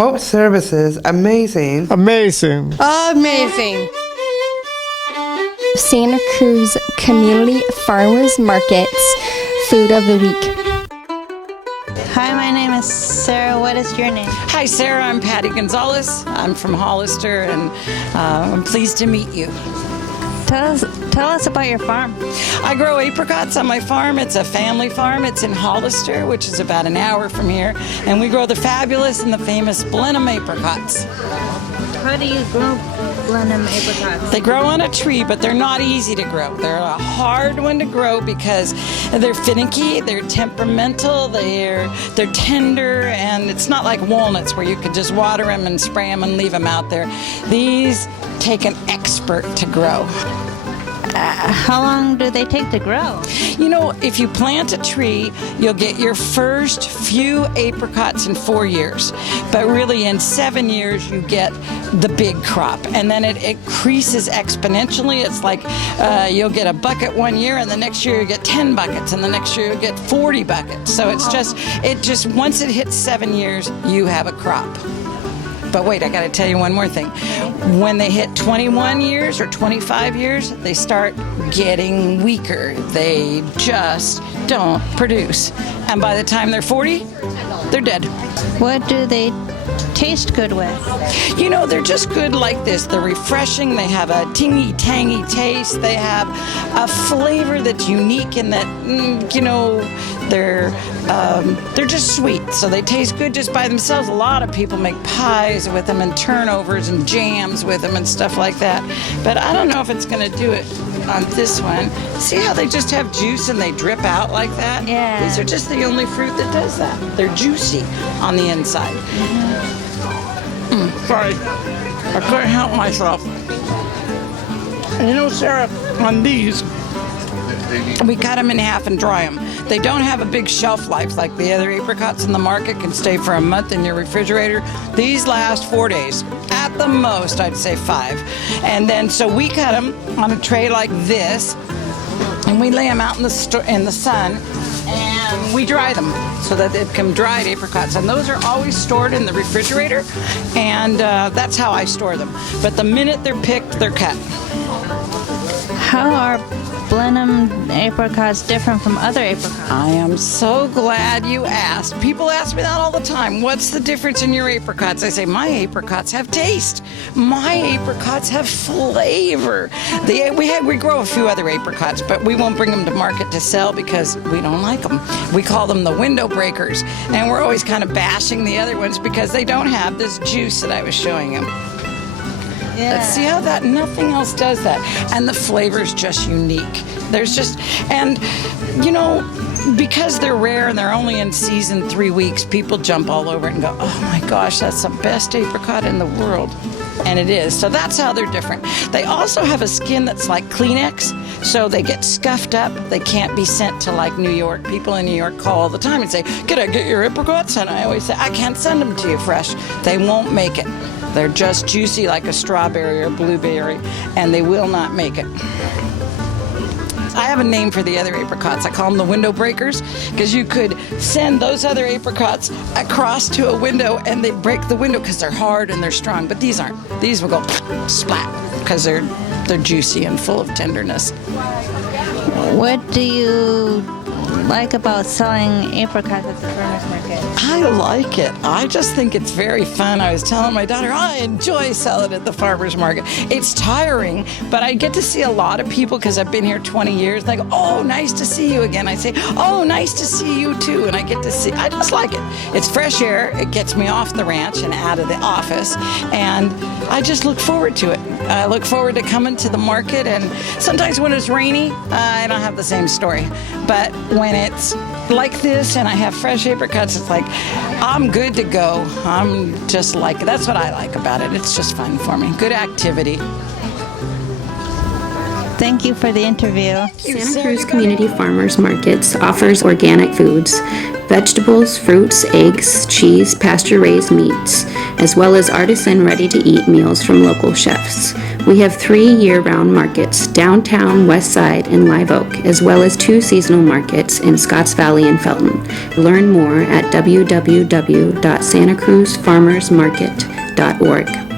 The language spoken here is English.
Hope Services, amazing. Amazing. Amazing. Santa Cruz Community Farmers Markets Food of the Week. Hi, my name is Sarah. What is your name? Hi, Sarah. I'm Patti Gonzalez. I'm from Hollister, and I'm pleased to meet you. Tell us about your farm. I grow apricots on my farm. It's a family farm. It's in Hollister, which is about an hour from here, and we grow the fabulous and the famous Blenheim Apricots. How do you grow Blenheim apricots? They grow on a tree, but they're not easy to grow. They're a hard one to grow because they're finicky, they're temperamental, they're tender, and it's not like walnuts where you could just water them and spray them and leave them out there. These take an expert to grow. How long do they take to grow? You know, if you plant a tree, you'll get your first few apricots in 4 years. But really in 7 years, you get the big crop. And then it increases exponentially. It's like you'll get a bucket 1 year, and the next year you get 10 buckets, and the next year you get 40 buckets. So it's just once it hits 7 years, you have a crop. But wait, I got to tell you one more thing. When they hit 21 years or 25 years, they start getting weaker. They just don't produce. And by the time they're 40, they're dead. What do they taste good with? You know, they're just good like this. They're refreshing. They have a tingy, tangy taste. They have a flavor that's unique in that, they're just sweet. So they taste good just by themselves. A lot of people make pies with them and turnovers and jams with them and stuff like that. But I don't know if it's going to do it on this one. See how they just have juice and they drip out like that? Yeah. These are just the only fruit that does that. They're juicy on the inside. Sorry, I couldn't help myself. You know, Sarah, on these, we cut them in half and dry them. They don't have a big shelf life like the other apricots in the market can stay for a month in your refrigerator. These last 4 days. At the most, I'd say 5. And then, so we cut them on a tray like this, and we lay them out in the sun, and we dry them so that they become dried apricots. And those are always stored in the refrigerator, and that's how I store them. But the minute they're picked, they're cut. How are Blenheim apricots different from other apricots? I am so glad you asked. People ask me that all the time. What's the difference in your apricots? I say, my apricots have taste. My apricots have flavor. We grow a few other apricots, but we won't bring them to market to sell because we don't like them. We call them the window breakers, and we're always kind of bashing the other ones because they don't have this juice that I was showing you. Yeah. Let's see how nothing else does that. And the flavor's just unique. Because they're rare and they're only in season 3 weeks, people jump all over it and go, oh my gosh, that's the best apricot in the world. And it is. So that's how they're different. They also have a skin that's like Kleenex, so they get scuffed up. They can't be sent to like New York. People in New York call all the time and say, can I get your apricots? And I always say, I can't send them to you fresh. They won't make it. They're just juicy like a strawberry or blueberry, and they will not make it. I have a name for the other apricots. I call them the window breakers because you could send those other apricots across to a window and they break the window because they're hard and they're strong. But these aren't. These will go splat because they're juicy and full of tenderness. What do you like about selling apricots at the farmer's market? I like it. I just think it's very fun. I was telling my daughter, I enjoy selling at the farmer's market. It's tiring, but I get to see a lot of people because I've been here 20 years. They go, oh, nice to see you again. I say, oh, nice to see you too. And I just like it. It's fresh air. It gets me off the ranch and out of the office. And I just look forward to it. I look forward to coming to the market. And sometimes when it's rainy, I don't have the same story. But when it's like this and I have fresh apricots, it's like I'm good to go. That's what I like about it. It's just fun for me. Good activity. Thank you for the interview. Santa Cruz Community Farmers Markets offers organic foods, vegetables, fruits, eggs, cheese, pasture-raised meats, as well as artisan ready-to-eat meals from local chefs. We have 3 year-round markets, downtown, West Side, and Live Oak, as well as 2 seasonal markets in Scotts Valley and Felton. Learn more at www.santacruzfarmersmarket.org.